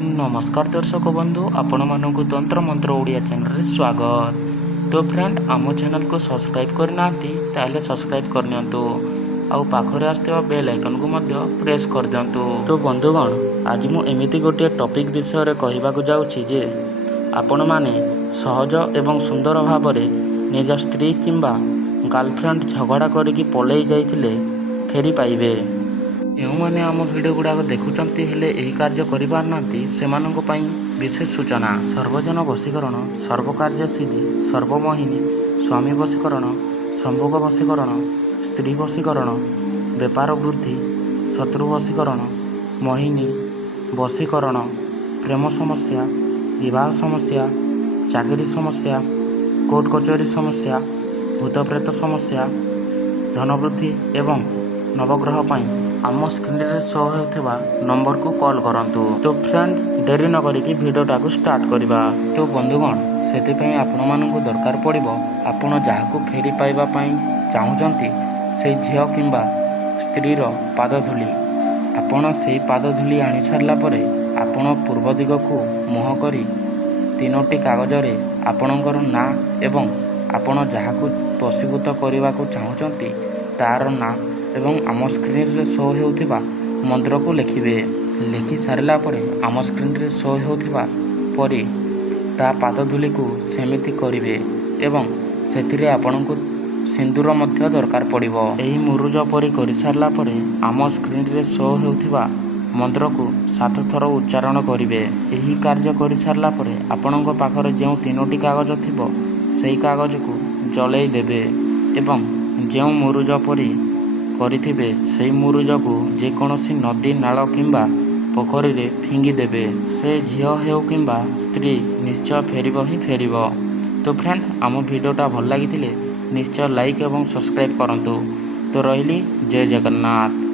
नमस्कार दर्शक बंधु आपण मानक तंत्र मंत्र ओडिया चैनल स्वागत। तो फ्रेंड आम चैनल को सब्सक्राइब करना ताले सब्सक्राइब करनियंतु आउ पाखरे आस्थिबा बेल आइकन को मध्य प्रेस कर दियंतु। तो बंधुगण आज मु एमिति गोटे टॉपिक विषय रे कहबा को जाउछि जे आपण माने सहज एवं सुंदर भाव रे निज स्त्री किंबा गर्लफ्रेंड झगड़ा करिकि पलई जाइथिले फेरी पाइबे। जो मैंने आम भिडियो गुड़ाक देखुंटे हेले यही कार्य करें से विशेष सूचना सर्वजन वशीकरण सर्वकार्य सिद्धि सर्वमोहिनी स्वामी वशीकरण संभोग वशीकरण स्त्री वशीकरण व्यापार वृद्धि शत्रु वशीकरण मोहिनी वशीकरण प्रेम समस्या विवाह समस्या चाकरी समस्या कोर्ट कचहरी समस्या भूत प्रेत समस्या धनवृद्धि एवं नवग्रह पाई आम स्क्रीन रे शो होता नंबर को कॉल करंतु। तो फ्रेंड डेरी न करिकी वीडियोटा को स्टार्ट करवा। तो बंधुगण से आपण मानक दरकार पड़ो आपण जहाँ को फेरी पाइबा चाहूँगी से झील किंबा स्त्री पादधूली आपण से पादधूली आनी सारा आपण पूर्व दिग को मुह करी तीनोटी कागज रे आपणकर ना एवं आपण जहाँ को वशीभूत करने को चाहूँगी तार ना एवं आम स्क्रीन रे शो होता मंत्र को लिखिबे। लिखि सारा आम स्क्रीन रे शो होता परी ता पादधूली को सेमिति करिवे एवं सेथिरे आपन को सिंदूर मध्य दरकार पड़िबो। एही मुरुज परी करि सारला परे आम स्क्रीन रे शो होता मंत्र को 7 थर उच्चारण करिवे। एही कार्य करि सारला परे आपनक पाखरे जेउ तीनोटी कागज थिबो सेही कागज को जलै देबे एवं जेउ मुरुज परी करिथिबे सेही मुरुज को जेकोसी नदी नाल किंबा पोखरी रे फिंगी देबे। से झील हेउ किंबा स्त्री निश्चय फेरिबो ही फेरिबो। तो फ्रेंड आम वीडियोटा भल लागिथिले निश्चय लाइक एवं सब्सक्राइब करंतु। तो रहिली जय जगन्नाथ।